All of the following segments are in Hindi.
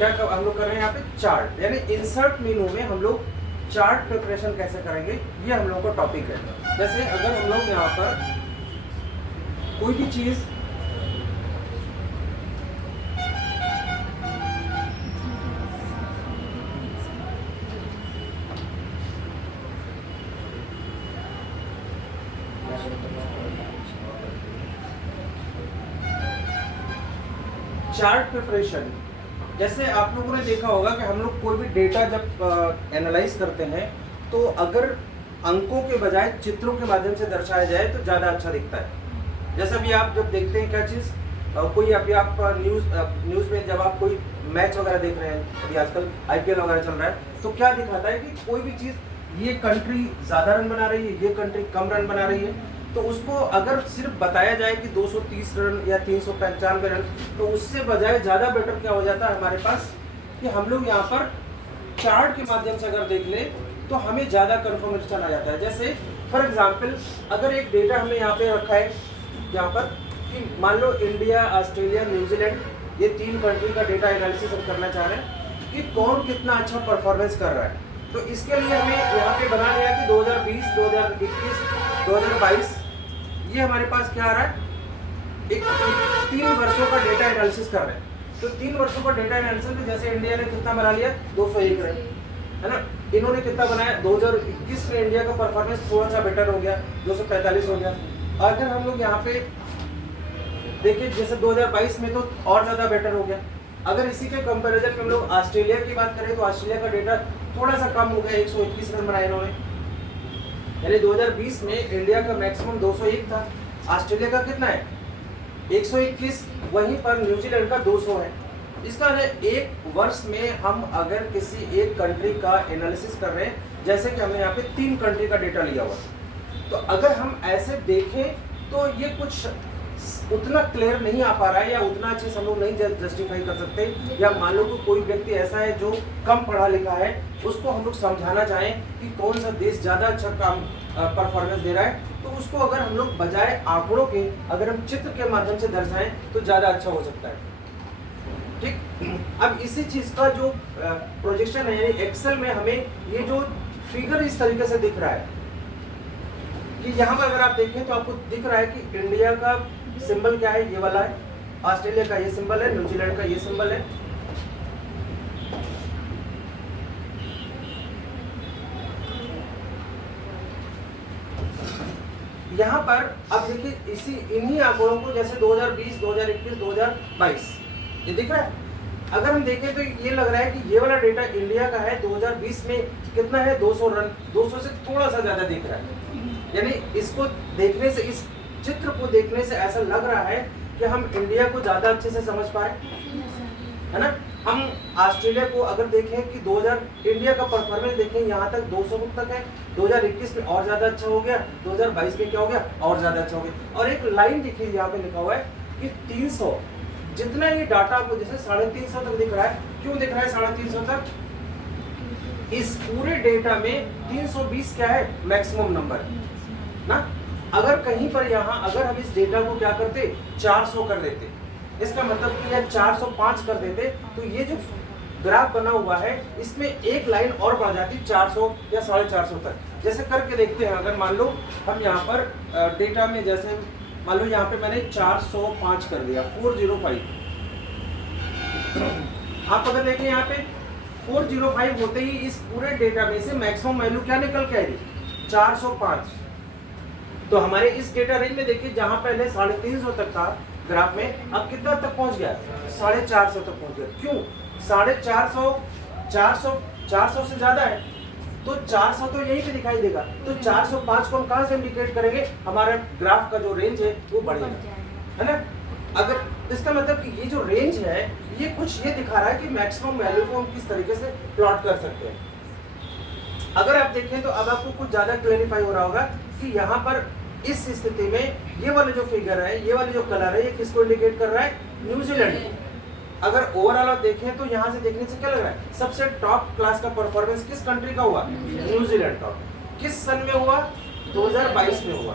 हम लोग कर रहे हैं यहाँ पे चार्ट, यानी इंसर्ट मेनू में हम लोग चार्ट प्रिपरेशन कैसे करेंगे, ये हम लोग का टॉपिक है। जैसे अगर हम लोग यहाँ पर कोई भी चीज़ चार्ट प्रिपरेशन, जैसे आप लोगों ने देखा होगा कि हम लोग कोई भी डेटा जब एनालाइज करते हैं तो अगर अंकों के बजाय चित्रों के माध्यम से दर्शाया जाए तो ज़्यादा अच्छा दिखता है। जैसे अभी आप जब देखते हैं क्या चीज़, कोई अभी आप न्यूज़ में जब आप कोई मैच वगैरह देख रहे हैं, अभी आजकल IPL वगैरह चल रहा है, तो क्या दिखाता है कि कोई भी चीज़ ये कंट्री ज़्यादा रन बना रही है, ये कंट्री कम रन बना रही है, तो उसको अगर सिर्फ बताया जाए कि 230 रन या 395 रन, तो उससे बजाय ज़्यादा बेटर क्या हो जाता है हमारे पास कि हम लोग यहाँ पर चार्ट के माध्यम से अगर देख ले तो हमें ज़्यादा कन्फर्मेशन आ जाता है। जैसे फॉर एग्जांपल अगर एक डेटा हमने यहाँ पे रखा है यहाँ पर कि मान लो इंडिया, ऑस्ट्रेलिया, न्यूजीलैंड, ये 3 कंट्री का डेटा एनालिसिस हम करना चाह रहे हैं कि कौन कितना अच्छा परफॉर्मेंस कर रहा है। तो इसके लिए हमें यहाँ पे बना लिया कि 2020, 2021, 2022 ये हमारे पास क्या आ रहा है, एक 3 वर्षों का डेटा एनालिसिस कर रहे हैं। तो 3 वर्षों का डेटा एनालिसिस में जैसे इंडिया ने कितना बना लिया, 201 रन, है ना। इन्होंने कितना बनाया, 2021 में इंडिया का परफॉर्मेंस थोड़ा सा बेटर हो गया, 245 हो गया। अगर हम लोग यहाँ पे देखिए जैसे 2022 में तो और ज़्यादा बेटर हो गया। अगर इसी के कंपैरिजन में हम लोग ऑस्ट्रेलिया की बात करें तो ऑस्ट्रेलिया का डेटा थोड़ा सा कम हो गया, 121 रन बनाए इन्होंने। यानी 2020 में इंडिया का मैक्सिमम 201 था, ऑस्ट्रेलिया का कितना है 121, वहीं पर न्यूजीलैंड का 200 है। इसका एक वर्ष में हम अगर किसी एक कंट्री का एनालिसिस कर रहे हैं, जैसे कि हमने यहाँ पे 3 कंट्री का डेटा लिया हुआ, तो अगर हम ऐसे देखें तो ये कुछ उतना क्लियर नहीं आ पा रहा है या उतना अच्छे से हम लोग नहीं जस्टिफाई कर सकते। या मान लो कि कोई व्यक्ति ऐसा है जो कम पढ़ा लिखा है, उसको हम लोग समझाना चाहें कि कौन सा देश ज़्यादा अच्छा काम परफॉर्मेंस दे रहा है, तो उसको अगर हम लोग बजाय आंकड़ों के अगर हम चित्र के माध्यम से दर्शाएं तो ज़्यादा अच्छा हो सकता है। ठीक, अब इसी चीज़ का जो प्रोजेक्शन है यानी एक्सेल में हमें ये जो फिगर इस तरीके से दिख रहा है कि यहाँ पर अगर आप देखें तो आपको दिख रहा है कि इंडिया का सिंबल क्या है, ये वाला है, ऑस्ट्रेलिया का ये सिंबल है, न्यूजीलैंड का ये सिंबल है। यहाँ पर अब देखिए इसी इन्हीं आंकड़ों को जैसे 2020, 2021, 2022 ये दिख रहा है। अगर हम देखें तो ये लग रहा है कि ये वाला डेटा इंडिया का है, 2020 में कितना है 200 रन, 200 से थोड़ा सा ज्यादा दिख रहा है। यानी इसको देखने से, इस चित्र को देखने से ऐसा लग रहा है कि हम इंडिया को ज्यादा अच्छे से समझ पाए, है ना। हम ऑस्ट्रेलिया को अगर देखें कि 2000 इंडिया का परफॉर्मेंस देखें यहाँ तक 200 तक है, 2021 में और ज्यादा अच्छा हो गया, 2022 में क्या हो गया और ज्यादा अच्छा हो गया। और एक लाइन देखिए यहाँ पे लिखा हुआ है कि 300, जितना ये डाटा आपको जैसे 350 तक दिख रहा है, क्यों दिख रहा है 350 तक, इस पूरे डेटा में 320 क्या है मैक्सिमम नंबर ना। अगर कहीं पर यहाँ अगर हम इस डेटा को क्या करते 400 कर देते, इसका मतलब कि या 405 कर देते, तो ये जो ग्राफ बना हुआ है इसमें एक लाइन और बढ़ जाती 400 या 450 तक। जैसे करके देखते हैं, अगर मान लो हम यहाँ पर डेटा में जैसे मान लो यहाँ पे मैंने 405 कर दिया, 405। आप अगर देखें यहाँ पे 405 होते ही इस पूरे डेटा में से मैक्सिमम वैल्यू क्या निकल के आएगी 405। तो हमारे इस डेटा रेंज में देखिए जहां पहले 350 तक था ग्राफ में, अब कितना तक पहुंच गया 450 तक पहुंच गया। क्यों 450, 400 से ज्यादा है, तो 400 तो यहीं पे दिखाई देगा, तो 405 को हम कहां से इंडिकेट करेंगे, हमारा ग्राफ का जो रेंज है वो बढ़ेगा, है ना। अगर इसका मतलब कि ये जो रेंज है ये कुछ ये दिखा रहा है कि मैक्सिमम वैल्यू को हम किस तरीके से प्लॉट कर सकते हैं। अगर आप देखें तो अब आपको कुछ ज्यादा क्लैरिफाई हो रहा होगा कि यहाँ पर इस स्थिति में ये वाले जो फिगर है, ये वाले जो कलर है, ये किसको इंडिकेट कर रहा है, न्यूजीलैंड को। अगर ओवरऑल आप देखें तो यहाँ से देखने से क्या लग रहा है, सबसे टॉप क्लास का परफॉर्मेंस किस कंट्री का हुआ, न्यूजीलैंड का। किस सन में हुआ, 2022 में हुआ।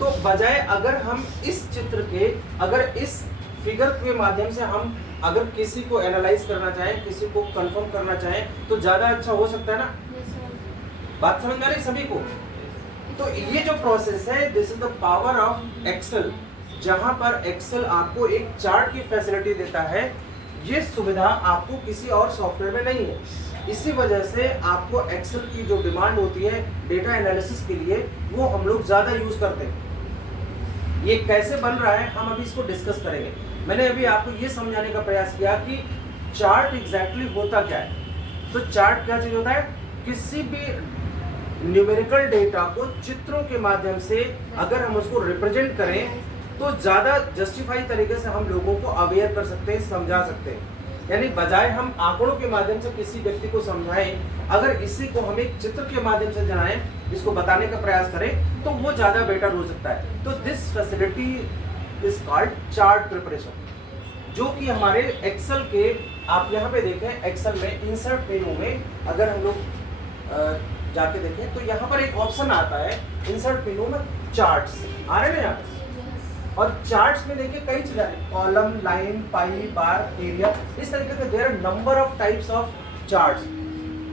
तो बजाय अगर हम इस चित्र के, अगर इस फिगर के माध्यम से हम अगर किसी को एनालाइज करना चाहें, किसी को कंफर्म करना चाहें तो ज़्यादा अच्छा हो सकता है ना। बात समझ में आ रही सभी को? तो ये जो प्रोसेस है, this is the power of Excel, जहां पर एक्सेल आपको एक चार्ट की फैसिलिटी देता है। ये सुविधा आपको किसी और सॉफ्टवेयर में नहीं है। इसी वजह से आपको एक्सेल की जो डिमांड होती है डेटा एनालिसिस के लिए, वो हम लोग ज़्यादा यूज़ करते हैं। ये कैसे बन रहा है हम अभी इसको डिस्कस करेंगे। मैंने अभी आपको ये समझाने का प्रयास किया कि चार्ट एग्जैक्टली होता क्या है। तो चार्ट क्या चीज़ होता है? किसी भी न्यूमेरिकल डेटा को चित्रों के माध्यम से अगर हम उसको रिप्रेजेंट करें तो ज़्यादा जस्टिफाई तरीके से हम लोगों को अवेयर कर सकते हैं, समझा सकते हैं। यानी बजाय हम आंकड़ों के माध्यम से किसी व्यक्ति को समझाएं, अगर इसी को हम एक चित्र के माध्यम से जनाएं, इसको बताने का प्रयास करें, तो वो ज़्यादा बेटर हो सकता है। तो this facility is called chart preparation, जो कि हमारे एक्सेल के, आप यहाँ पे देखें एक्सेल में इंसर्ट मेनू में अगर हम लोग जाके देखें तो यहाँ पर एक ऑप्शन आता है इंसर्ट मेनू में, चार्ट्स आ रहे हैं यहाँ पे। और चार्ट्स में देखिए कई चीजें हैं, column, line, pie, bar, area, इस तरीके से there are number of types of charts.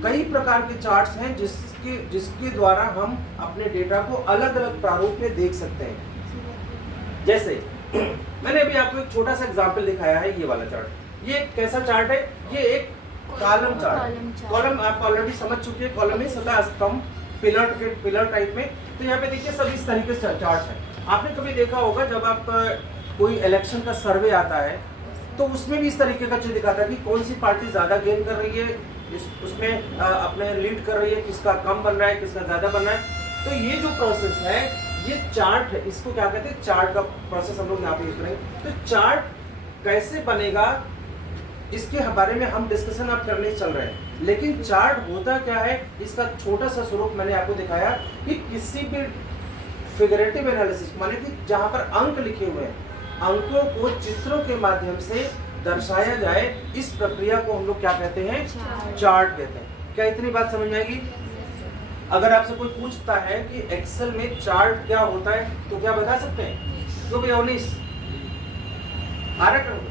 कई प्रकार के चार्ट्स हैं जिसके द्वारा हम अपने डेटा को अलग अलग प्रारूप में देख सकते हैं। जैसे मैंने अभी आपको एक छोटा सा एग्जांपल दिखाया है, ये वाला चार्ट। ये कैसा चार्ट है? ये एक कॉलम चार्ट। कॉलम आप ऑलरेडी समझ चुके हैं, कॉलम में सदा स्तंभ, पिलर टाइप में। तो यहाँ पे देखिए सब इस तरीके से चार्ट है। आपने कभी देखा होगा जब आप कोई इलेक्शन का सर्वे आता है तो उसमें भी इस तरीके का चीज दिखाता है कि कौन सी पार्टी ज्यादा गेन कर रही है, उसमें अपने लीड कर रही है, किसका कम बन रहा है, किसका ज्यादा बन रहा है। तो ये जो प्रोसेस है, ये चार्ट है, इसको क्या कहते हैं? चार्ट का प्रोसेस हम लोग यहाँ पे यूज करेंगे। तो चार्ट कैसे बनेगा इसके बारे में हम डिस्कशन अब करने चल रहे हैं। लेकिन चार्ट होता क्या है, इसका छोटा सा स्वरूप मैंने आपको दिखाया कि किसी भी फिगरेटिव एनालिसिस, माने कि जहां पर अंक लिखे हुए हैं, अंकों को चित्रों के माध्यम से दर्शाया जाए, इस प्रक्रिया को हम लोग क्या कहते हैं? चार्ट कहते हैं। क्या इतनी बात समझ में आएगी? अगर आपसे कोई पूछता है कि एक्सेल में चार्ट क्या होता है तो क्या बता सकते हैं? तो भैया 19 आ रहा करो।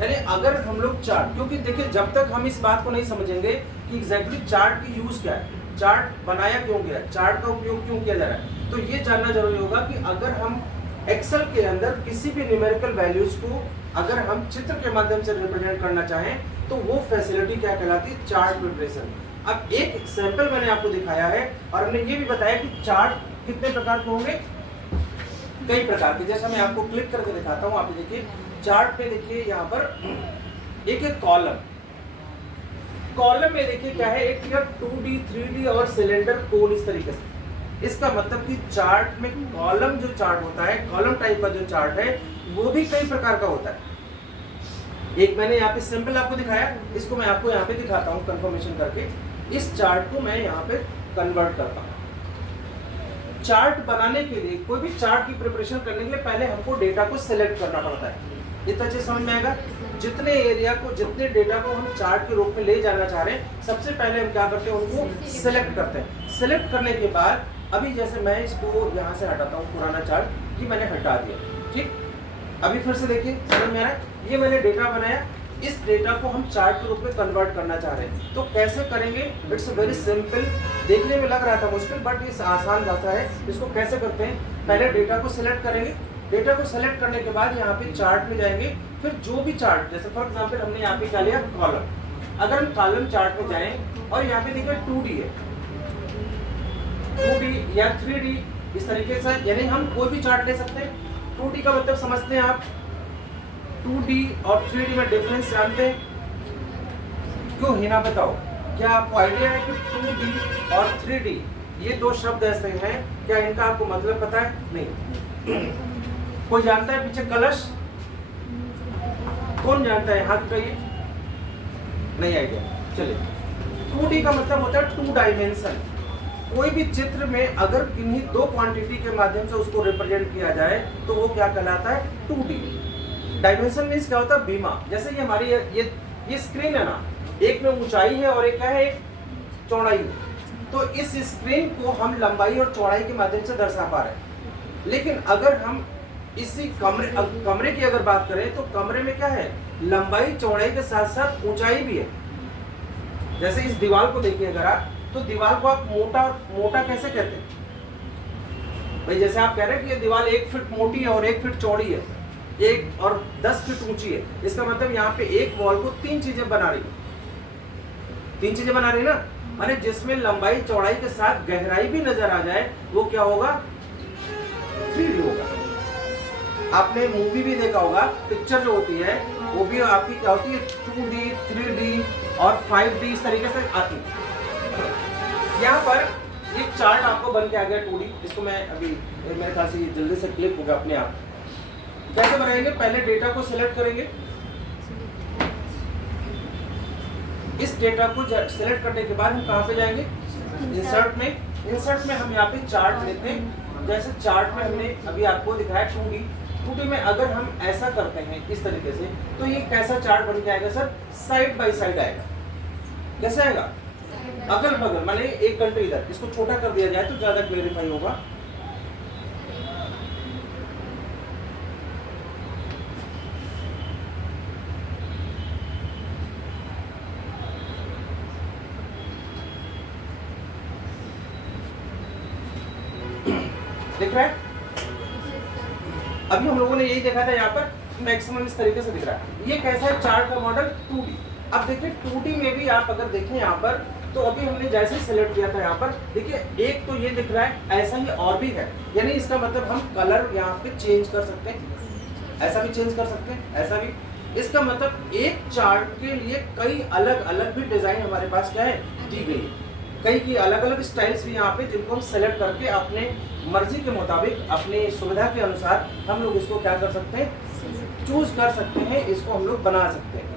यानी अगर हम लोग चार्ट, क्योंकि देखिए जब तक हम इस बात को नहीं समझेंगे कि एग्जैक्टली चार्ट की यूज क्या है, चार्ट बनाया क्यों गया, चार्ट का उपयोग क्यों किया जा रहा है, तो ये जानना जरूरी होगा कि अगर हम एक्सेल के अंदर किसी भी न्यूमेरिकल वैल्यूज को अगर हम चित्र के माध्यम से रिप्रेजेंट करना चाहें तो वो फैसिलिटी क्या कहलाती है? Chart preparation. अब एक सैंपल मैंने आपको दिखाया है और हमने ये भी बताया कि चार्ट कितने प्रकार के होंगे, कई प्रकार के। जैसे मैं आपको क्लिक करके दिखाता हूँ, आप देखिए चार्ट पे देखिए यहाँ पर एक कॉलम में देखिए क्या है, एक 2D 3D और सिलेंडर कोन, इस तरीके से। इसका मतलब कि चार्ट में कॉलम जो चार्ट होता है, कॉलम टाइप का जो चार्ट है, वो भी कई प्रकार का होता है। एक मैंने यहाँ पे सिंपल आपको दिखाया, इसको मैं आपको यहाँ पे दिखाता हूँ कंफर्मेशन करके। इस चार्ट को मैं यहाँ पे कन्वर्ट करता हूँ। चार्ट बनाने के लिए, कोई भी चार्ट की प्रिपरेशन करने के लिए पहले हमको डेटा को सिलेक्ट करना पड़ता है। इतना चीज समझ में आएगा? जितने एरिया को, जितने डेटा को हम चार्ट के रूप में ले जाना चाह रहे हैं, सबसे पहले हम क्या करते हैं? उनको सिलेक्ट करते हैं। सिलेक्ट करने के बाद अभी जैसे मैं इसको यहाँ से हटाता हूँ, पुराना चार्ट ये मैंने हटा दिया, ठीक। अभी फिर से देखिए, समझ में आ रहा है? ये मैंने डेटा बनाया, इस डेटा को हम चार्ट के रूप में कन्वर्ट करना चाह रहे हैं। तो कैसे करेंगे? It's very simple. देखने में लग रहा था मुश्किल, बट ये आसान जाता है। इसको कैसे करते हैं? पहले डेटा को सिलेक्ट करेंगे, डेटा को सेलेक्ट करने के बाद यहाँ पे चार्ट में जाएंगे, फिर जो भी चार्ट, जैसे फॉर एग्जांपल हमने यहाँ पे क्या लिया? कॉलम। अगर हम कॉलम चार्ट में जाएं और यहाँ पे देखिए 2D है, 2D या 3D, इस तरीके से, यानी हम कोई भी चार्ट ले सकते हैं। 2D का मतलब समझते हैं आप? 2D और 3D में डिफरेंस जानते हैं? क्यों ही ना बताओ, क्या आपको आइडिया है कि 2D और 3D ये दो शब्द ऐसे हैं, क्या इनका आपको मतलब पता है? नहीं। कोई जानता है पीछे कलश? कौन जानता है? हाथ उठाइए। नहीं आइडिया? चलिए, 2D का मतलब होता है 2 डायमेंशन। कोई भी चित्र में अगर किन्हीं दो क्वांटिटी के माध्यम से उसको रिप्रेजेंट किया जाए तो वो क्या कहलाता है? 2D। डायमेंशन मीन्स क्या होता है? बीमा। जैसे ये हमारी ये स्क्रीन है ना, एक में ऊंचाई है और एक क्या है? एक चौड़ाई है। तो इस स्क्रीन को हम लंबाई और चौड़ाई के माध्यम से दर्शा पा रहे हैं। लेकिन अगर हम इसी कमरे की अगर बात करें तो कमरे में क्या है? लंबाई चौड़ाई के साथ साथ ऊंचाई भी है। जैसे इस दीवार को देखिए अगर आप, तो दीवार को आप मोटा मोटा कैसे कहते हैं भाई? जैसे आप कह रहे हैं कि ये दीवार 1 फीट मोटी है और 1 फीट चौड़ी है, 1 और 10 फीट ऊंची है, इसका मतलब यहाँ पे एक वॉल को 3 चीजें बना रही है, 3 चीजें बना रही है ना, माने जिसमें लंबाई चौड़ाई के साथ गहराई भी नजर आ जाए, वो क्या होगा? 3D होगा। आपने मूवी भी देखा होगा, पिक्चर जो होती है वो भी आपकी क्या होती है? 2D, 3D और 5D इस तरीके से आती है। यहाँ पर एक चार्ट आपको बन के आ गया 2D, इसको मैं अभी मेरे ख्याल से जल्दी से क्लिक होगा अपने आप। कैसे बनाएंगे? पहले डेटा को सिलेक्ट करेंगे, इस डेटा को सिलेक्ट करने के बाद हम कहाँ पे जाएंगे? इंसर्ट में। इंसर्ट में हम यहाँ पे चार्ट लेते हैं। जैसे चार्ट में हमने अभी आपको दिखाया 2D, 2D में अगर हम ऐसा करते हैं इस तरीके से, तो ये कैसा चार्ट बन के आएगा सर? साइड बाय साइड आएगा। कैसे आएगा? अगल बगल, माने एक कंट्री इधर, इसको छोटा कर दिया जाए तो ज्यादा क्लेरिफाई होगा। दिख रहा है? अभी हम लोगों ने यही देखा था, यहाँ पर मैक्सिमम इस तरीके से दिख रहा है। ये कैसा है चार्ट का मॉडल? 2D। अब देखिए 2D में भी आप अगर देखें यहाँ पर, तो अभी हमने जैसे ही सिलेक्ट किया था यहाँ पर, देखिए एक तो ये दिख रहा है, ऐसा ही और भी है, यानी इसका मतलब हम कलर यहाँ पे चेंज कर सकते हैं, ऐसा भी चेंज कर सकते हैं, ऐसा भी। इसका मतलब एक चार्ट के लिए कई अलग अलग भी डिजाइन हमारे पास क्या है? दी गई है। कई की अलग अलग स्टाइल्स भी यहाँ पे, जिनको हम सेलेक्ट करके अपने मर्जी के मुताबिक, अपने सुविधा के अनुसार हम लोग इसको क्या कर सकते हैं? चूज कर सकते हैं, इसको हम लोग बना सकते हैं।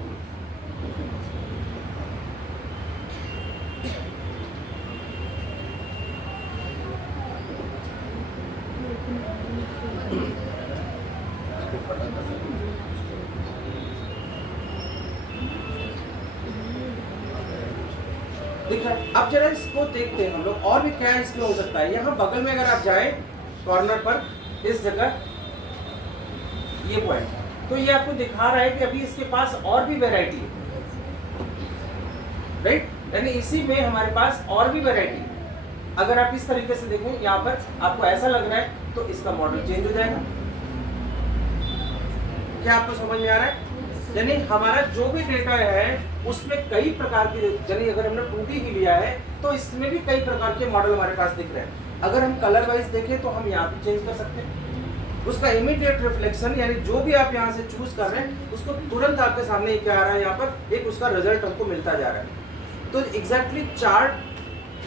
दिख रहा है? अब जरा इसको देखते हैं हम लोग, और भी क्या इसमें हो सकता है। यहाँ बगल में अगर आप जाए कॉर्नर पर, इस जगह ये पॉइंट, तो ये आपको दिखा रहा है कि अभी इसके पास और भी वैरायटी है, राइट? यानी इसी में हमारे पास और भी वैरायटी है। अगर आप इस तरीके से देखें, यहाँ पर आपको ऐसा लग रहा है तो इसका मॉडल चेंज हो जाएगा। क्या आपको समझ में आ रहा है? यानी हमारा जो भी डेटा है उसमें कई प्रकार के, यानी अगर हमने 2D ही लिया है तो इसमें भी कई प्रकार के मॉडल हमारे पास दिख रहे हैं। अगर हम कलर वाइज देखें तो हम यहाँ पे चेंज कर सकते हैं, उसका इमीडिएट रिफ्लेक्शन, यानी जो भी आप यहाँ से चूज कर रहे हैं उसको तुरंत आपके सामने क्या आ रहा है, यहाँ पर एक उसका रिजल्ट हमको मिलता जा रहा है। तो एग्जैक्टली चार्ट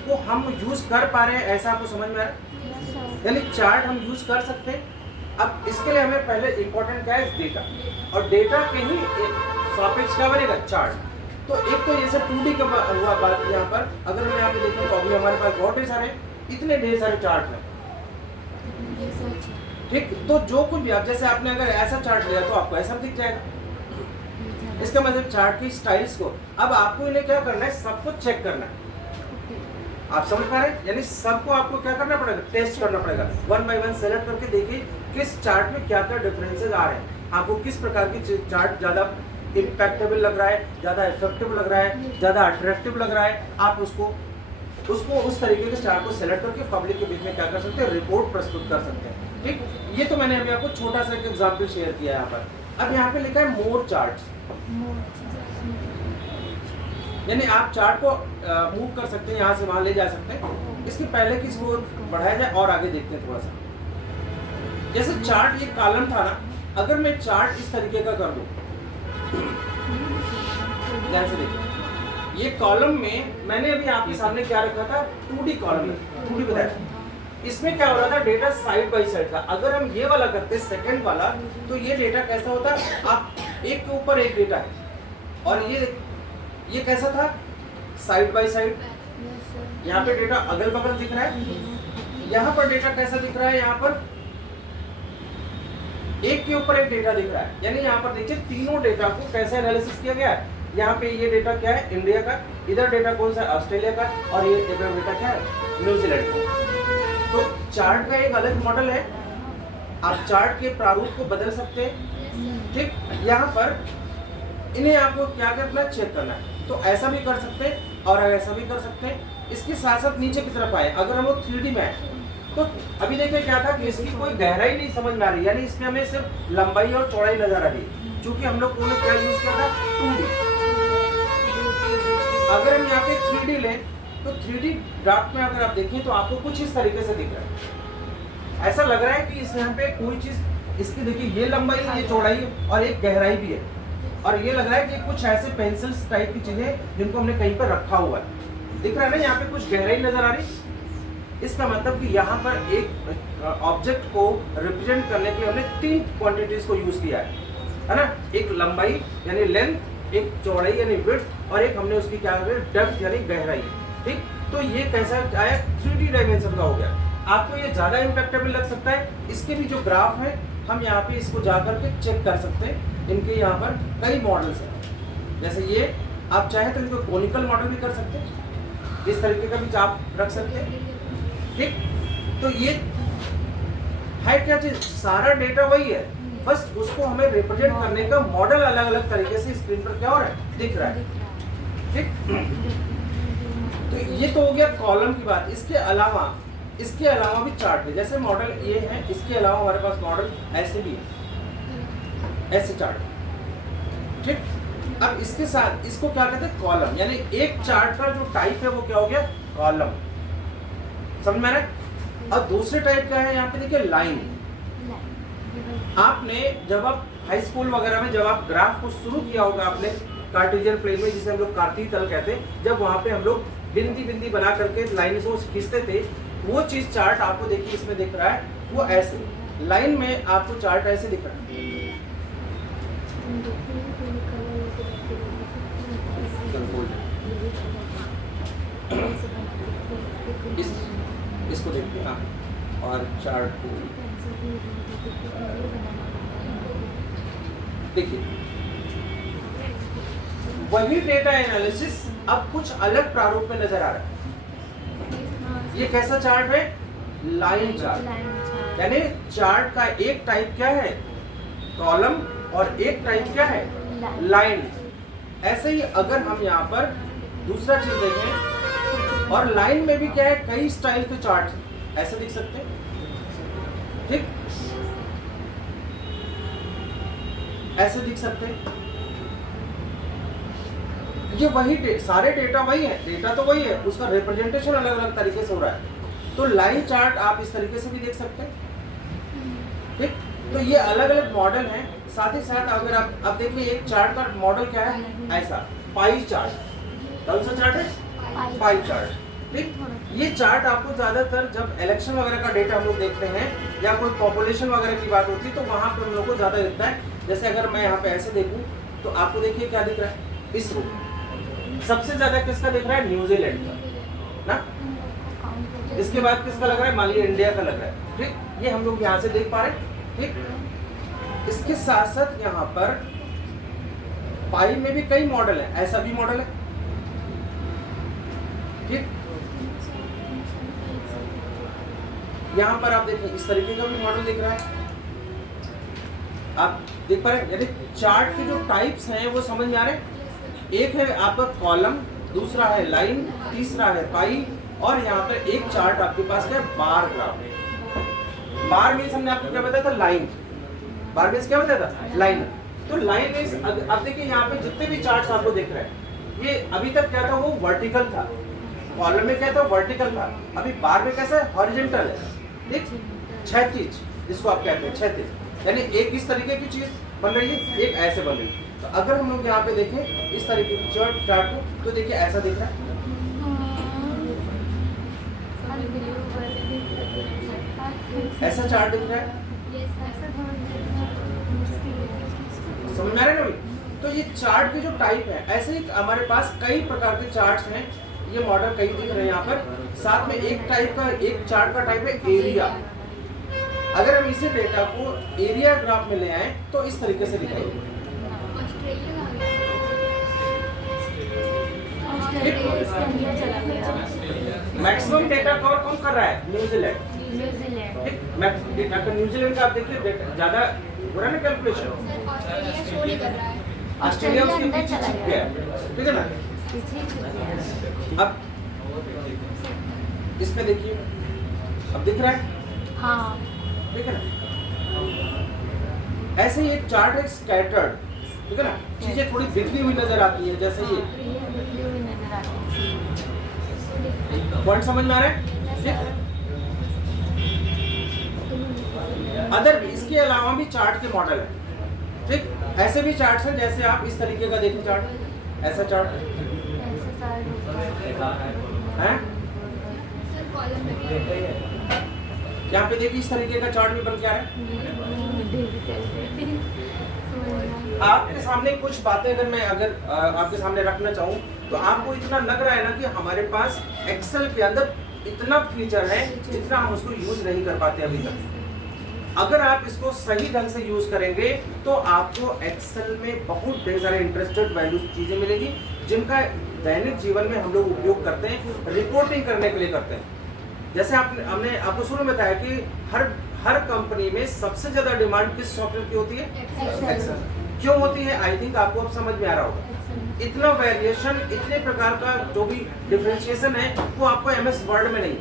को हम यूज कर पा रहे हैं, ऐसा आपको समझ में आ रहा है? यानी चार्ट हम यूज कर सकते हैं। अब इसके लिए हमें पहले इंपॉर्टेंट क्या है? डेटा, और डेटा के ही सापेक्ष क्या बनेगा? चार्ट। तो एक तो ये सब 2D का हुआ बात। यहाँ पर अगर हम यहाँ पे देखें तो अभी हमारे पास बहुत ढेर सारे, इतने ढेर सारे चार्ट हैं, ठीक? तो जो कुछ भी आप, जैसे आपने अगर ऐसा चार्ट लिया तो आपको ऐसा दिख जाएगा। इसका मतलब चार्ट की स्टाइल्स को, अब आपको इन्हें क्या करना है? सबको चेक करना है। आप समझ पा रहे हैं? यानी सबको आपको क्या करना पड़ेगा? टेस्ट करना पड़ेगा। 1 बाय 1 सेलेक्ट करके देखिए किस चार्ट में क्या क्या डिफरेंसेस आ रहे हैं, आपको किस प्रकार की चार्ट ज्यादा इम्पैक्टेबल लग रहा है, ज्यादा इफेक्टिव लग रहा है, ज्यादा अट्रैक्टिव लग रहा है। आप उसको उस तरीके के चार्ट को सेलेक्ट करके पब्लिक के बीच में क्या कर सकते हैं? रिपोर्ट प्रस्तुत कर सकते हैं, ठीक? ये तो मैंने अभी आपको छोटा सा एक एग्जाम्पल शेयर किया यहाँ पर। अब यहाँ पे लिखा है मोर चार्ट्स, यानी आप चार्ट को मूव कर सकते हैं, यहाँ से वहां ले जा सकते हैं। इसके पहले कि इसको बढ़ाया जाए और आगे देखते हैं थोड़ा सा। जैसे चार्ट ये कॉलम था ना, अगर मैं चार्ट इस तरीके का कर दूं, ध्यान से देखिए, ये कॉलम में मैंने अभी आपके सामने क्या रखा था? 2D कॉलम, 2D बताया। इसमें क्या हो रहा था? डेटा साइड बाय साइड था। अगर हम ये वाला करते सेकंड वाला, तो ये डेटा कैसा होता? आप एक के ऊपर एक डेटा है, और ये कैसा था? Side by side. यहाँ पे डेटा अगल बगल दिख रहा है, यहाँ पर डेटा कैसा दिख रहा है? यहाँ पर एक के ऊपर एक डेटा दिख रहा है। यानी यहाँ पर देखिए तीनों डेटा को कैसे एनालिसिस किया गया है। यहाँ पे ये डेटा क्या है? इंडिया का, इधर डेटा कौन सा? ऑस्ट्रेलिया का, और ये इधर डेटा क्या है? न्यूजीलैंड का। तो चार्ट का एक अलग मॉडल है, आप चार्ट के प्रारूप को बदल सकते हैं, ठीक? यहाँ पर इन्हें आपको क्या करना है, चेक करना है। तो ऐसा भी कर सकते हैं और ऐसा भी कर सकते हैं। इसके साथ साथ नीचे की तरफ आए, अगर हम लोग 3D में आए तो अभी देखिए क्या था कि इसकी कोई गहराई नहीं समझ में आ रही, यानी इसमें हमें सिर्फ लंबाई और चौड़ाई नजर आ रही है, क्योंकि हम लोग ने क्या यूज किया था, 2D। अगर हम यहाँ पे 3D लें तो 3D ड्राफ्ट में अगर आप देखें तो आपको कुछ इस तरीके से दिख रहा है। ऐसा लग रहा है कि इस यहाँ पे कोई चीज, इसकी देखिए ये लंबाई, ये चौड़ाई और एक गहराई भी है, और ये लग रहा है कि कुछ ऐसे पेंसिल्स टाइप की चीजें जिनको हमने कहीं पर रखा हुआ है, दिख रहा है ना, यहाँ पे कुछ गहराई नजर आ रही। इसका मतलब कि यहाँ पर एक ऑब्जेक्ट को रिप्रेजेंट करने के लिए हमने 3 क्वांटिटीज को यूज किया है ना, एक लंबाई यानी लेंथ, एक चौड़ाई यानी विड्थ, और एक हमने उसकी क्या कर डेप्थ यानी गहराई। ठीक, तो ये कैसा आया, 3D डायमेंशन का हो गया। आपको ये ज्यादा इम्पैक्टेबल लग सकता है। इसके भी जो ग्राफ है हम यहाँ पे इसको जाकर के चेक कर सकते हैं। इनके यहाँ पर कई मॉडल्स हैं, जैसे ये आप चाहें तो इनको कोनिकल मॉडल भी कर सकते हैं, इस तरीके का भी चाप रख सकते हैं। ठीक, तो ये है क्या चीज, सारा डेटा वही है, बस उसको हमें रिप्रेजेंट करने का मॉडल अलग अलग तरीके से स्क्रीन पर क्या हो रहा है, दिख रहा है। ठीक, तो ये तो हो गया कॉलम की बात। इसके अलावा भी चार्ट है, जैसे मॉडल ये है, इसके अलावा हमारे पास मॉडल ऐसे भी है, ऐसे चार्ट। ठीक, अब इसके साथ इसको क्या कहते हैं, कॉलम, यानी एक चार्ट का जो टाइप है वो क्या हो गया, कॉलम, समझ में आ रहा है। और दूसरे टाइप का है यहाँ पे देखिए लाइन। आपने जब आप हाई स्कूल वगैरह में जब आप ग्राफ को शुरू किया होगा आपने कार्टेशियन प्लेन में, जिसे हम लोग कार्तीय तल कहते हैं, जब वहां पे हम लोग बिंदी बिंदी बना करके लाइन से खींचते थे, वो चीज चार्ट आपको देखिए इसमें दिख रहा है, वो ऐसे लाइन में आपको चार्ट ऐसे दिख रहा है। इसको देखिए आप, और चार्ट को देखिए, वही डेटा एनालिसिस अब कुछ अलग प्रारूप में नजर आ रहा है। ये कैसा चार्ट है, लाइन चार्ट, यानी चार्ट का एक टाइप क्या है, कॉलम, और एक टाइप क्या है, लाइन। ऐसे ही अगर हम यहाँ पर दूसरा चीज देखें, और लाइन में भी क्या है, कई स्टाइल के चार्ट ऐसे दिख सकते हैं। ठीक, ऐसे दिख सकते हैं। ये वही सारे डेटा वही है, डेटा तो वही है, उसका रिप्रेजेंटेशन अलग अलग तरीके से हो रहा है। तो लाइन चार्ट आप इस तरीके से भी देख सकते हैं। ठीक, तो ये अलग अलग मॉडल हैं। साथ ही साथ अगर आप देखिए, एक चार्ट का मॉडल क्या है, ऐसा पाई चार्ट। कौन सा चार्ट है, पाई चार्ट। ठीक, ये चार्ट आपको ज्यादातर जब इलेक्शन वगैरह का डेटा हम लोग देखते हैं, या कोई पॉपुलेशन वगैरह की बात होती है, तो वहां पर हम लोग को ज्यादा दिखता है। जैसे अगर मैं यहाँ पे ऐसे देखूं तो आपको देखिए क्या दिख रहा है, इस रूप सबसे ज्यादा किसका दिख रहा है, न्यूजीलैंड का ना, इसके बाद किसका लग रहा है, माली इंडिया का लग रहा है। ठीक, ये हम लोग यहाँ से देख पा रहे हैं। ठीक, इसके साथ साथ यहाँ पर पाई में भी कई मॉडल है, ऐसा भी मॉडल है। ठीक, यहाँ पर आप देखें इस तरीके का भी मॉडल दिख रहा है, आप देख पा रहे हैं। यानी चार्ट के जो टाइप्स हैं वो समझ में आ रहे हैं। एक है आपका कॉलम, दूसरा है लाइन, तीसरा है पाई, और यहाँ पर एक चार्ट आपके पास क्या है, बार ग्राफ। बार मीन्स हमने आपको क्या बताया था, लाइन। बार मीन्स क्या बताया था, लाइन। तो लाइन मीन्स अब देखिए यहाँ पे जितने भी चार्ट्स आपको दिख रहे हैं, ये अभी तक क्या था, वो वर्टिकल था। कॉलम में क्या था, वर्टिकल था। अभी बार में कैसा है, हॉरिजॉन्टल है। ठीक, क्षैतिज जिसको आप कहते हैं, क्षैतिज, यानी एक इस तरीके की चीज बन रही है, एक ऐसे बन रही है। तो अगर हम लोग यहाँ पे देखें इस तरीके की चार्ट को, तो देखिए ऐसा दिख रहा है, ऐसा चार्ट दिख रहा है, समझ में आ रहा है ना भाई। तो ये चार्ट के जो टाइप है, ऐसे ही हमारे पास कई प्रकार के चार्ट्स हैं। ये मॉडल कई दिख रहे हैं यहाँ पर। साथ में एक टाइप का, एक चार्ट का टाइप है एरिया। अगर हम इसी डेटा को एरिया ग्राफ में ले आए तो इस तरीके से दिखाएंगे। मैक्सिमम डेटा कवर कौन कर रहा है, न्यूजीलैंड। डेटा का न्यूजीलैंड का आप देखिए, ज्यादा हो रहा है ना कैलकुलेशन। ऑस्ट्रेलिया उसके अंदर पीछे चला छिप गया। गया है, ठीक है ना। पीछे ही छुप गया। अब इसमें देखिए, अब दिख रहा है, हाँ ठीक है ना। ऐसे ही एक चार्ट है स्कैटर्ड, ठीक है ना, चीजें थोड़ी बिखरी हुई नजर आती है, जैसे ये ये बिखरी हुई नजर आती पॉइंट समझ में आ रहा है, ठीक? अदर इसके अलावा भी चार्ट के मॉडल है, ठीक। ऐसे भी चार्ट्स हैं, जैसे आप इस तरीके का देखें चार्ट, ऐसा चार्ट है, यहाँ पे देखिए इस तरीके का चार्ट भी बन के आ रहा है। आपके सामने कुछ बातें अगर मैं आपके सामने रखना चाहूँ तो आपको इतना लग रहा है ना कि हमारे पास एक्सेल के अंदर इतना फीचर है जितना हम उसको यूज नहीं कर पाते अभी तक। अगर आप इसको सही ढंग से यूज करेंगे तो आपको एक्सेल में बहुत ढेर सारे इंटरेस्टेड वैल्यू चीजें मिलेगी, जिनका दैनिक जीवन में हम लोग उपयोग करते हैं, रिपोर्टिंग करने के लिए करते हैं। जैसे हमने आपको शुरू में बताया कि हर कंपनी में सबसे ज्यादा डिमांड किस सॉफ्टवेयर की होती है? एक्सेल। क्यों होती है? आई थिंक आपको अब समझ में आ रहा होगा। इतना वेरिएशन, इतने प्रकार का जो भी डिफरेंशिएशन है वो आपको एमएस वर्ड में नहीं,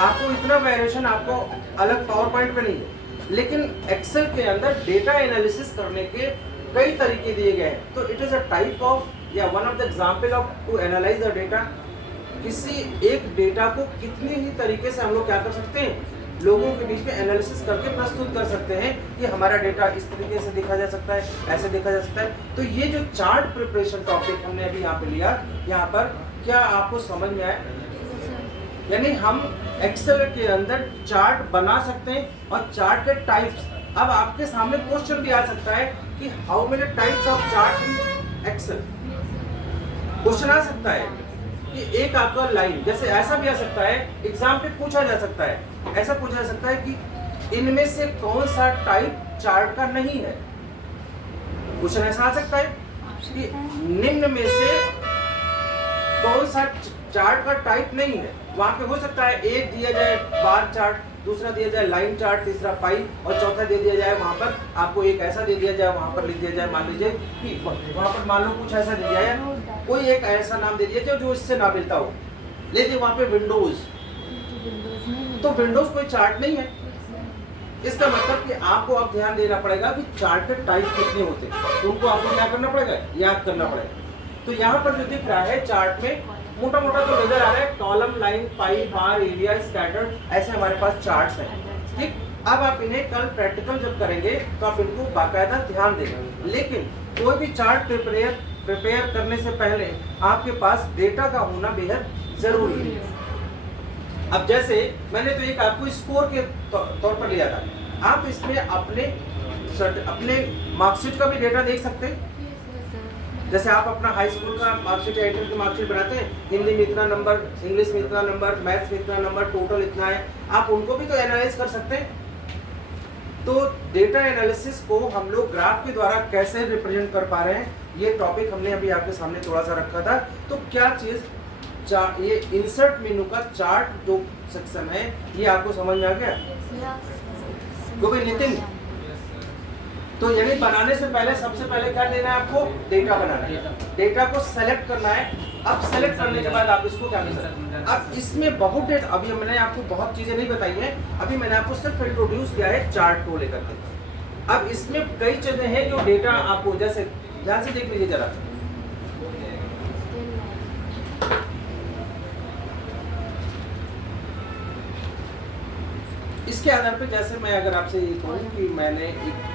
आपको इतना वेरिएशन आपको अलग पावर पॉइंट में नहीं है, लेकिन एक्सेल के अंदर डेटा एनालिसिस करने के कई तरीके दिए गए हैं। तो it is a type of या one of the example of to analyse the data. किसी एक डेटा को कितनी ही तरीके से हम लोग क्या कर सकते हैं, लोगों के बीच में एनालिसिस करके प्रस्तुत कर सकते हैं कि हमारा डेटा इस तरीके से देखा जा सकता है, ऐसे देखा जा सकता है। तो ये जो चार्ट प्रिपरेशन टॉपिक हमने अभी यहाँ पे लिया, यहाँ पर क्या आपको समझ में आया? यानी हम एक्सेल के अंदर चार्ट बना सकते हैं और चार्ट के टाइप्स। अब आपके सामने क्वेश्चन भी आ सकता है कि how many types of chart in Excel, question आ सकता है कि एक आपका लाइन, जैसे ऐसा भी आ सकता है, एग्जाम पे पूछा जा सकता है, ऐसा पूछा जा सकता है कि इनमें से कौन सा टाइप चार्ट का नहीं है। क्वेश्चन ऐसा आ सकता है कि निम्न में से कौन सा चार्ट का टाइप नहीं है। वहां पे हो सकता है एक दिया जाए बार चार्ट, दूसरा दिया जाए लाइन चार्ट, तीसरा पाई और चौथा दे दिया जाए वहां पर आपको एक ऐसा दे दिया जाए, वहां पर लिख दिया जाए, मान लीजिए कि वहां पर मान लो कुछ ऐसा दे दिया है, कोई एक ऐसा नाम दे दिया जाए जो इससे ना मिलता हो, ले दिए वहां पे विंडोज, तो विंडोज कोई चार्ट नहीं है। इसका मतलब कि आपको अब ध्यान देना पड़ेगा कि चार्ट के टाइप कितने होते हैं, उनको आपको क्या करना पड़ेगा, याद करना पड़ेगा। तो यहाँ पर जो दिख रहा है चार्ट में मोटा मोटा तो नजर आ रहा है, column, line, pie, bar, area, scattered, ऐसे हमारे पास चार्ट्स हैं, ठीक। अब आप इन्हें कल प्रैक्टिकल जब करेंगे तो आप इनको बाकायदा ध्यान देंगे। लेकिन कोई भी चार्ट प्रिपेयर करने से पहले आपके पास डेटा का होना बेहद जरूरी है। अब जैसे मैंने तो एक आपको स्कोर के तौर पर लिया था, आप इसमें अपने मार्कशीट का भी डेटा देख सकते हैं। जैसे आप अपना हाई स्कूल का मार्कशीट या 8th की मार्कशीट बनाते हैं, हिंदी में इतना नंबर, इंग्लिश में इतना नंबर, मैथ्स में इतना नंबर, टोटल इतना है, आप उनको भी तो एनालाइज कर सकते हैं। तो डेटा एनालिसिस को हम लोग ग्राफ के द्वारा कैसे रिप्रेजेंट कर पा रहे हैं, ये टॉपिक हमने अभी आपके सामने थोड़ा सा रखा था। तो क्या चीज, ये इंसर्ट मेनू का चार्ट जो सेक्शन है, ये आपको समझ में आ गया? गोविंद, नितिन, तो यानी बनाने से पहले सबसे पहले क्या लेना है आपको? डेटा बनाना है, डेटा को सेलेक्ट करना है। अब सेलेक्ट करने के बाद आप इसको क्या कर सकते हैं? अब इसमें बहुत डेटा, अभी मैंने आपको बहुत चीजें नहीं बताई हैं, अभी मैंने आपको सिर्फ इंट्रोड्यूस किया है चार्ट को लेकर के। अब इसमें कई चीजें हैं जो डेटा आपको, जैसे ध्यान से देख लीजिए जरा, इसके आधार पे जैसे मैं अगर आपसे ये कहूँ कि मैंने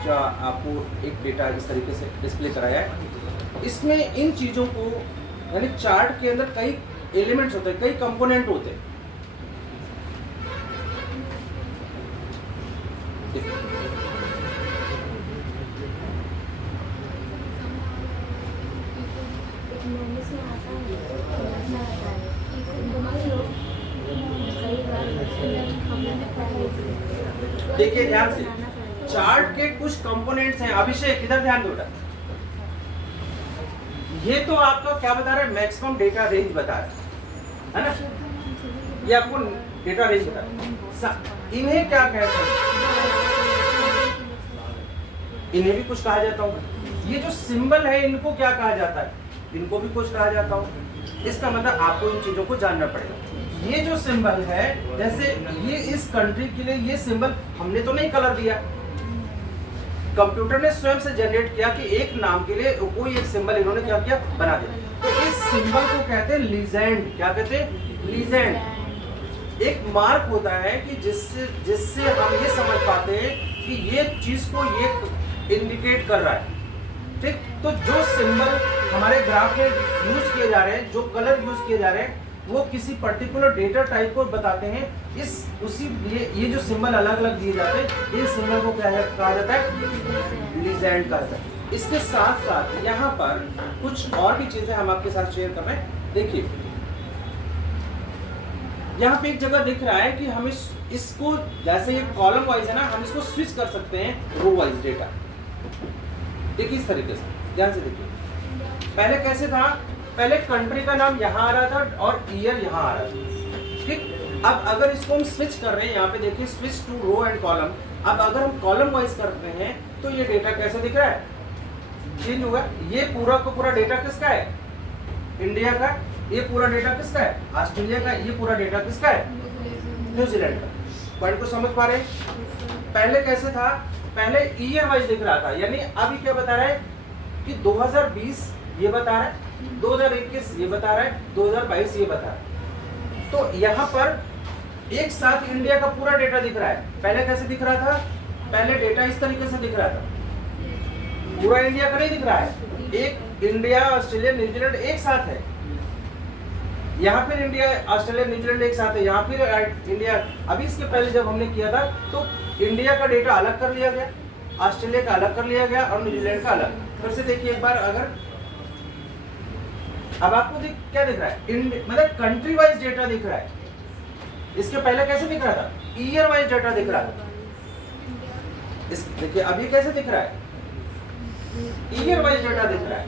आपको एक डेटा इस तरीके से डिस्प्ले कराया है, इसमें इन चीज़ों को, यानी चार्ट के अंदर कई एलिमेंट्स होते हैं, कई कंपोनेंट होते हैं। देखिए ध्यान से, चार्ट के कुछ कंपोनेंट्स हैं। अभिषेक इधर ध्यान दो, ये तो आपका क्या बता रहा है? मैक्सिमम डेटा रेंज बता रहा है ना, ये आपको डेटा रेंज बता रहा है। इन्हें क्या कहते हैं? इन्हें भी कुछ कहा जाता होगा। ये जो सिंबल है इनको क्या कहा जाता है, इनको भी कुछ कहा जाता हो। इसका मतलब आपको इन चीजों को जानना पड़ेगा। ये जो सिंबल है, जैसे ये इस कंट्री के लिए ये सिंबल हमने तो नहीं कलर दिया, कंप्यूटर ने स्वयं से जनरेट किया कि एक नाम के लिए कोई एक सिंबल इन्होंने क्या किया, बना दिया। तो इस सिंबल को कहते हैं लीजेंड। क्या कहते हैं? लीजेंड। एक मार्क होता है कि जिससे हम ये समझ पाते हैं कि ये चीज को ये इंडिकेट कर रहा है। ठीक, तो जो सिंबल हमारे ग्राफ में यूज किए जा रहे हैं, जो कलर यूज किए जा रहे हैं, वो किसी पर्टिकुलर डेटा टाइप को बताते हैं। इस उसी ये जो सिंबल अलग अलग दिए जाते हैं, इस सिंबल को क्या कहा जाता है? लीजेंड कहा जाता है। इसके साथ साथ यहाँ पर कुछ और भी चीजें हम आपके साथ शेयर कर रहे हैं। देखिए, यहाँ पे एक जगह दिख रहा है कि हम इसको जैसे ये कॉलम वाइज है ना, हम इसको स्विच कर सकते हैं रो वाइज डेटा। देखिए इस तरीके से, ध्यान से देखिए। पहले कैसे था? पहले कंट्री का नाम यहाँ आ रहा था और ईयर यहाँ आ रहा था। ठीक, अब अगर इसको हम स्विच कर रहे हैं, यहाँ पे देखिए switch to row and column. अब अगर हम कॉलम वाइज करते हैं तो ये डेटा कैसे दिख रहा है? चेंज होगा। ये पूरा का पूरा डेटा किसका है? इंडिया का। ये पूरा डेटा किसका है? ऑस्ट्रेलिया का। ये पूरा डेटा किसका है? न्यूजीलैंड का। पॉइंट को समझ पा रहे हैं? पहले कैसे था? पहले ईयर वाइज दिख रहा था, यानी अभी क्या बता रहा है कि 2020 ये बता रहा है, 2021 ये बता रहा है, 2022 ये बता रहा है। तो यहाँ पर एक साथ इंडिया का पूरा डेटा दिख रहा है। पहले कैसे दिख रहा था? पहले डेटा इस तरीके से दिख रहा था, पूरा इंडिया का नहीं दिख रहा है। एक इंडिया, ऑस्ट्रेलिया, न्यूजीलैंड एक साथ है। यहाँ फिर इंडिया, ऑस्ट्रेलिया, न्यूजीलैंड एक साथ है। यहाँ फिर इंडिया। अभी इसके पहले जब हमने किया था तो इंडिया का डेटा अलग कर लिया गया, ऑस्ट्रेलिया का अलग कर लिया गया और न्यूजीलैंड का अलग। फिर से देखिए एक बार, अगर अब आपको क्या दिख रहा है? मतलब कंट्री वाइज डेटा दिख रहा है। इसके पहले कैसे दिख रहा था? ईयर वाइज डेटा दिख रहा था। इस देखिए अभी कैसे दिख रहा है? ईयर वाइज डेटा दिख रहा है,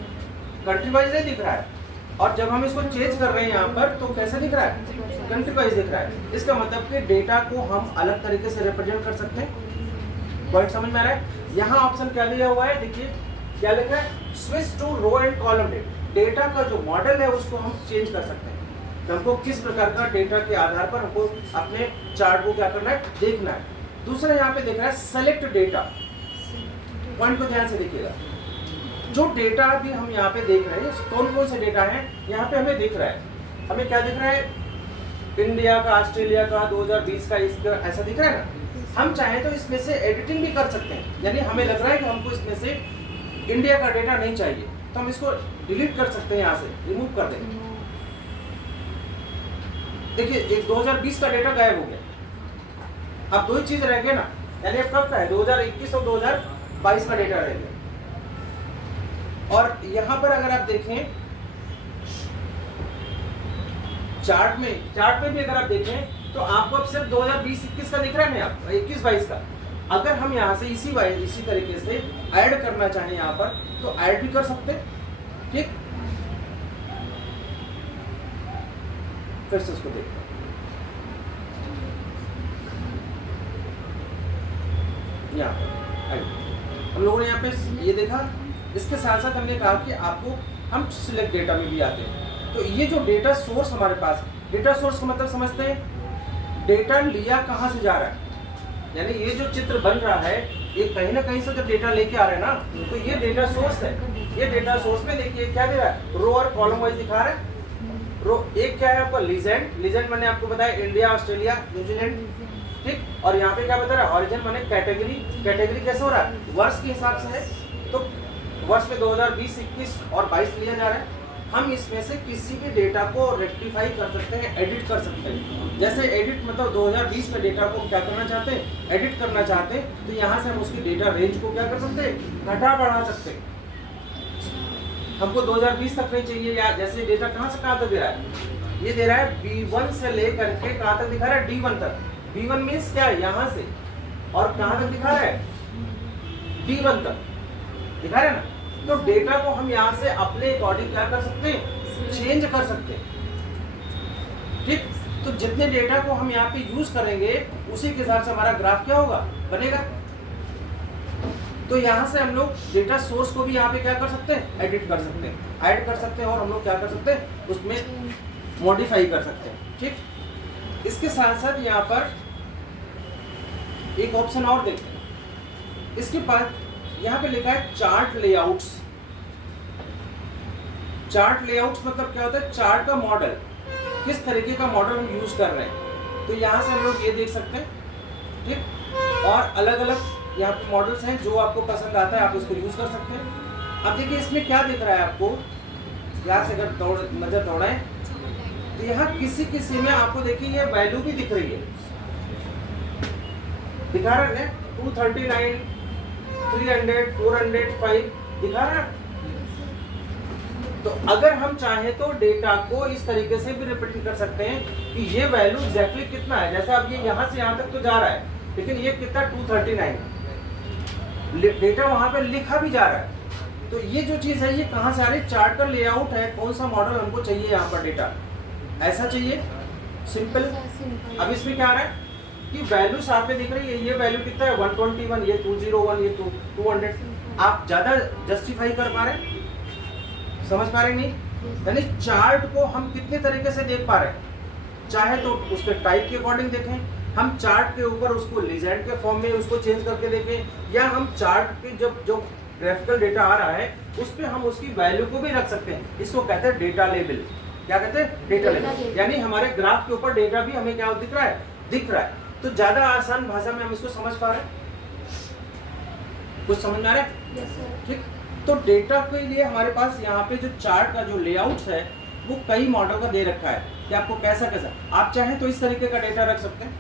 कंट्री वाइज नहीं दिख रहा है। और जब हम इसको चेंज कर रहे हैं यहाँ पर तो कैसे दिख रहा है? कंट्री वाइज दिख रहा है। इसका मतलब कि डेटा को हम अलग तरीके से रिप्रेजेंट कर सकते हैं। पॉइंट समझ में आ रहा है? यहाँ ऑप्शन क्या दिया हुआ है? देखिए क्या लिखा है? Switch to row and column data का जो मॉडल है उसको हम चेंज कर सकते हैं। तो हमको किस प्रकार का डेटा के आधार पर हमको अपने चार्ट को क्या करना है, देखना है। दूसरा यहाँ पे देख रहा है सेलेक्ट डेटा। पॉइंट को ध्यान से देखिएगा। जो डेटा भी हम यहाँ पे देख रहे हैं, कौन कौन से डेटा हैं यहाँ पे हमें दिख रहा है। हमें क्या दिख रहा है? इंडिया का, ऑस्ट्रेलिया का, 2020 का, इसका ऐसा दिख रहा है ना। हम चाहें तो इसमें से एडिटिंग भी कर सकते हैं, यानी हमें लग रहा है कि हमको इसमें से इंडिया का डेटा नहीं चाहिए तो हम इसको डिलीट कर सकते हैं, यहाँ से रिमूव कर देंगे। देखिए एक 2020 का डेटा गायब हो गया। अब दो ही चीज रह गए ना, यानी अब कब का है? 2021 और 2022 का डेटा रह गया। और यहाँ पर अगर आप देखें चार्ट में भी अगर आप देखें तो आपको अब सिर्फ 2020-21 का दिख रहा है ना, आप 21-22 का। अगर हम यहाँ से इसी तरीके से ऐड करना चाहें यहाँ पर तो ऐड भी कर सकते हैं। ठीक, फिर से उसको देखते हैं। यहाँ पर हम लोगों ने यहाँ पे ये देखा। इसके साथ साथ हमने कहा कि आपको हम सिलेक्ट डेटा में भी आते हैं। तो ये जो डेटा सोर्स हमारे पास, डेटा सोर्स का मतलब समझते हैं, डेटा लिया कहाँ से जा रहा है। यानी ये जो चित्र बन रहा है ये कहीं ना कहीं से जब डेटा लेके आ रहे हैं ना, तो ये डेटा सोर्स है। ये डेटा सोर्स में देखिए क्या दे रहा है? रो और कॉलम वाइज दिखा रहा है। रो एक क्या है आपका? लीजेंड मैंने आपको बताया इंडिया, ऑस्ट्रेलिया, न्यूजीलैंड। ठीक, और यहाँ पे क्या बता रहा है? ऑरिजिन माने कैटेगरी कैसे हो रहा है? वर्ष के हिसाब से है। तो वर्ष में 2020, 21 और 22 लिया जा रहा है। हम इसमें से किसी भी डेटा को रेक्टिफाई कर सकते हैं, एडिट कर सकते हैं। जैसे एडिट मतलब 2020 में डेटा को क्या करना चाहते हैं? एडिट करना चाहते हैं, तो यहाँ से हम उसकी डेटा रेंज को क्या कर सकते हैं? घटा बढ़ा सकते हैं। हमको 2020 तक नहीं चाहिए, या जैसे डेटा कहाँ से कहाँ तक दे रहा है? ये दे रहा है B1 से लेकर के कहाँ तक दिखा रहा है? D1 तक। B1 मीन्स क्या है? यहाँ से और कहाँ तक दिखा रहा है? D1 तक दिखा रहा है ना। तो डेटा को हम यहाँ से अपने अकॉर्डिंग क्या कर सकते हैं? चेंज कर सकते हैं। ठीक, तो जितने डेटा को हम यहाँ पे यूज करेंगे उसी के हिसाब से हमारा ग्राफ क्या होगा? बनेगा। तो यहाँ से हम लोग डेटा सोर्स को भी यहाँ पे क्या कर सकते हैं, एडिट कर सकते हैं, ऐड कर सकते हैं, और हम लोग क्या कर सकते हैं, उसमें मॉडिफाई कर सकते हैं। ठीक, इसके साथ साथ यहाँ पर एक ऑप्शन और देखते हैं। इसके बाद यहाँ पे लिखा है चार्ट लेआउट्स। चार्ट लेआउट्स मतलब क्या होता है, चार्ट का मॉडल, किस तरीके का मॉडल हम यूज कर रहे हैं। तो यहाँ से हम लोग ये देख सकते हैं। ठीक, और अलग अलग यहाँ पे मॉडल्स हैं, जो आपको पसंद आता है आप उसको यूज कर सकते हैं। अब देखिए इसमें क्या दिख रहा है आपको, यहाँ से अगर नजर दौड़ाएं तो यहाँ किसी किसी में आपको देखिए ये वैल्यू भी दिख रही है, दिखा रहा है 239, 300, 400, 5 दिखा रहा है। तो अगर हम चाहें तो डेटा को इस तरीके से भी रिप्रेजेंट कर सकते हैं कि ये वैल्यू एग्जैक्टली कितना है। जैसे अब ये यहाँ से यहाँ तक तो जा रहा है, लेकिन ये कितना 239 डेटा वहां पे लिखा भी जा रहा है। तो ये जो चीज है ये कहाँ से आ रही है, चार्ट का लेआउट है, कौन सा मॉडल हमको चाहिए यहाँ पर, डेटा ऐसा चाहिए सिंपल। अब इसमें क्या आ रहा है कि वैल्यू साथ में दिख रही है, ये वैल्यू कितना है 121, ये 201, ये 200। आप ज्यादा जस्टिफाई कर पा रहे हैं, समझ पा रहे नहीं? यानी चार्ट को हम कितने तरीके से देख पा रहे हैं, चाहे तो उसके टाइप के अकॉर्डिंग देखें, हम चार्ट के ऊपर उसको लीजेंड के फॉर्म में उसको चेंज करके देखें, या हम चार्ट के जब जो ग्राफिकल डेटा आ रहा है उस पर हम उसकी वैल्यू को भी रख सकते हैं। इसको कहते हैं डेटा लेबल। क्या कहते हैं, डेटा लेबल। यानी हमारे ग्राफ के ऊपर डेटा भी हमें क्या दिख रहा है, दिख रहा है। तो ज्यादा आसान भाषा में हम इसको समझ पा रहे हैं, कुछ समझ में आ रहा है? ठीक, तो डेटा के लिए हमारे पास यहाँ पे जो चार्ट का जो लेआउट है वो कई मॉडल का दे रखा है कि आपको कैसा कैसा, आप चाहें तो इस तरीके का डेटा रख सकते हैं।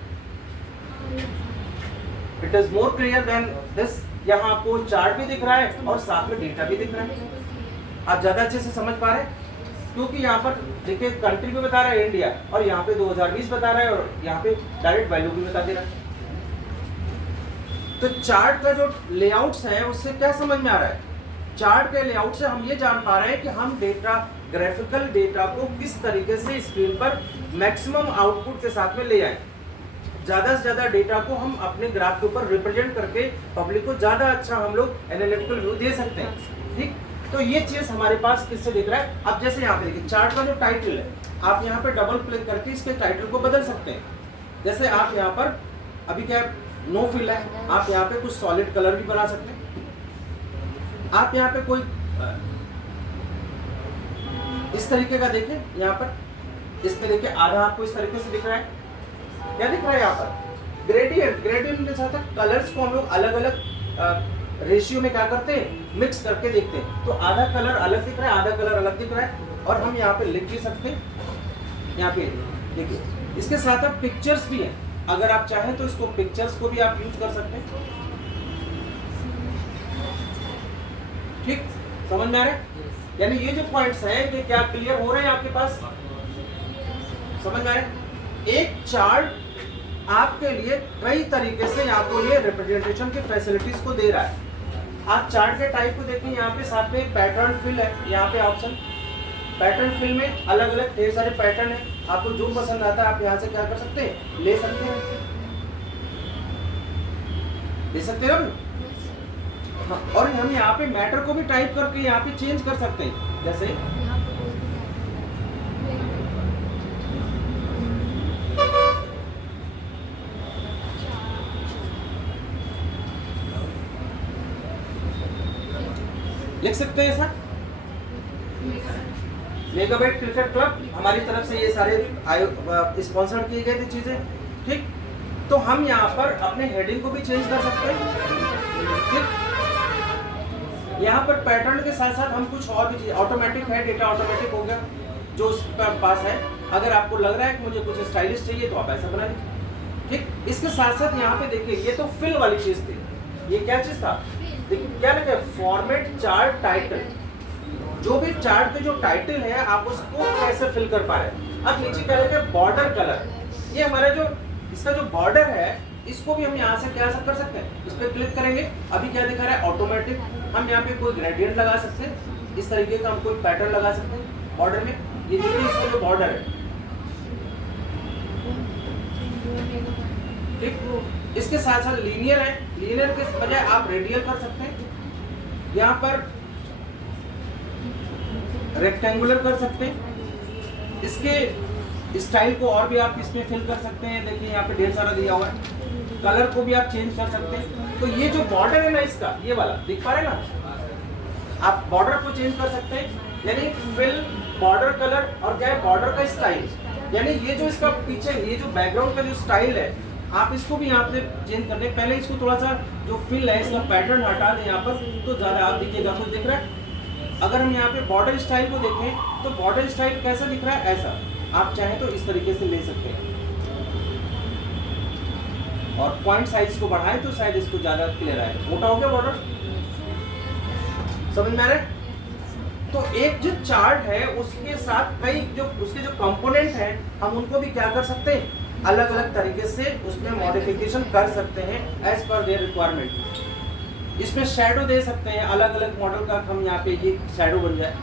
It is more clear than this. यहाँ आपको चार्ट भी दिख रहा है और साथ में डेटा भी दिख रहा है, आप ज्यादा अच्छे से समझ पा रहे हैं। क्योंकि यहाँ पर देखिए कंट्री भी बता रहा है इंडिया, और यहाँ पे 2020 बता रहा है, और यहाँ पे डायरेक्ट वैल्यू भी बता दे रहा है। तो चार्ट का जो लेआउट्स है उससे क्या समझ में आ रहा है, चार्ट के लेआउट से हम ये जान पा रहे हैं कि हम डेटा, ग्राफिकल डेटा को किस तरीके से स्क्रीन पर मैक्सिमम आउटपुट के साथ में ले आए। ज्यादा से ज्यादा डेटा को हम अपने ग्राफ के ऊपर रिप्रेजेंट करके पब्लिक को ज्यादा अच्छा हम लोग एनालिटिकल व्यू दे सकते हैं। ठीक, तो ये चीज हमारे पास किससे दिख रहा है। अब जैसे यहाँ पे देखिए चार्ट का जो टाइटल है, आप यहाँ पे डबल क्लिक करके इसके टाइटल को बदल सकते हैं। जैसे आप यहाँ पर अभी क्या नो फिल है, आप यहाँ पे कुछ सॉलिड कलर भी बना सकते हैं। आप यहाँ पे कोई इस तरीके का देखें, यहाँ पर इसमें देखिए आधा आपको इस तरीके से दिख रहा है। क्या दिख रहा है यहाँ पर, ग्रेडियंट। ग्रेडियंट के साथ कलर्स को हम लोग अलग अलग रेशियो में क्या करते हैं, मिक्स करके देखते हैं। तो आधा कलर अलग दिख रहा है, आधा कलर अलग दिख रहा है, और हम यहाँ पे लिख भी सकते हैं। यहाँ पे देखिए इसके साथ अब पिक्चर्स भी हैं, अगर आप चाहें तो इसको पिक्चर्स को भी आप यूज कर सकते हैं। ठीक, समझ में आ रहा है? यानी ये जो पॉइंट्स हैं ये क्या क्लियर हो रहे हैं आपके पास, समझ में आ रहा है? एक चार्ट आपके लिए कई तरीके से आपको ये रिप्रेजेंटेशन की फैसिलिटीज को दे रहा है। आप चार्ट के टाइप को देखें, यहाँ पे साथ में पैटर्न फिल है, यहाँ पे ऑप्शन पैटर्न फिल में अलग अलग ढेर सारे पैटर्न है, आपको जो पसंद आता है आप यहाँ से क्या कर सकते हैं, ले सकते हैं, ले सकते हैं ना। हाँ, और हम यहाँ पे मैटर को भी टाइप करके यहाँ पे चेंज कर सकते हैं। जैसे लिख सकते हैं ऐसा, मेगाबाइट क्रिकेट क्लब हमारी तरफ से ये सारे स्पॉन्सर किए गए थे चीजें। ठीक, तो हम यहाँ पर अपने हेडिंग को भी चेंज कर सकते हैं। ठीक, यहाँ पर पैटर्न के साथ साथ हम कुछ और भी चीज, ऑटोमेटिक है, डेटा ऑटोमेटिक हो गया जो उसके पास है। अगर आपको लग रहा है कि मुझे कुछ स्टाइलिश चाहिए तो आप ऐसा बना लीजिए। ठीक, इसके साथ साथ यहाँ पे देखिए ये तो फिल वाली चीज थी, ये क्या चीज था, क्या लिखा है, फॉर्मेट चार्ट टाइटल। जो भी चार्ट के जो टाइटल है आप उसको कैसे फिल कर पा रहे हैं। अब नीचे क्या लिखा है, बॉर्डर कलर। ये हमारा जो इसका जो बॉर्डर है इसको भी हम यहाँ से क्या कर सकते हैं, इस पर क्लिक करेंगे, अभी क्या दिखा रहा है, ऑटोमेटिक। हम यहाँ पे कोई ग्रेडियंट लगा सकते हैं, इस तरीके का हम कोई पैटर्न लगा सकते हैं बॉर्डर में। ये देखिए इसका जो बॉर्डर है, ठीक। इसके साथ साथ लीनियर है, लीनियर के बजाय आप रेडियल कर सकते हैं, यहाँ पर रेक्टेंगुलर कर सकते हैं। इसके स्टाइल को और भी आप इसमें फिल कर सकते हैं। देखिए यहाँ पे ढेर सारा दिया हुआ है, कलर को भी आप चेंज कर सकते हैं। तो ये जो बॉर्डर है ना इसका, ये वाला दिख पा रहे हैं ना, आप बॉर्डर को चेंज कर सकते हैं, यानी फिल, बॉर्डर कलर और क्या है बॉर्डर का स्टाइल, यानी ये जो इसका पीछे ये जो बैकग्राउंड का जो स्टाइल है आप इसको भी यहाँ पे चेंज कर दें। पहले इसको थोड़ा सा जो फिल है इसका पैटर्न हटा दें यहाँ पर, तो ज़्यादा आप दिखेगा, कुछ दिख रहा है। अगर हम यहाँ पे बॉर्डर स्टाइल को देखें तो बॉर्डर स्टाइल कैसा दिख रहा है, ऐसा आप चाहें तो इस तरीके से ले सकते हैं। और पॉइंट साइज को बढ़ाएं तो शायद इसको ज़्यादा क्लियर आए। मोटा हो गया बॉर्डर, समझ में आ रहा है। तो एक जो चार्ट है उसके साथ कई जो उसके जो कंपोनेंट हैं हम उनको भी क्या कर सकते हैं, अलग अलग तरीके से उसमें मॉडिफिकेशन कर सकते हैं एज पर देयर रिक्वायरमेंट। इसमें शैडो दे सकते हैं, अलग अलग मॉडल का हम यहाँ पे ये शैडो बन जाए।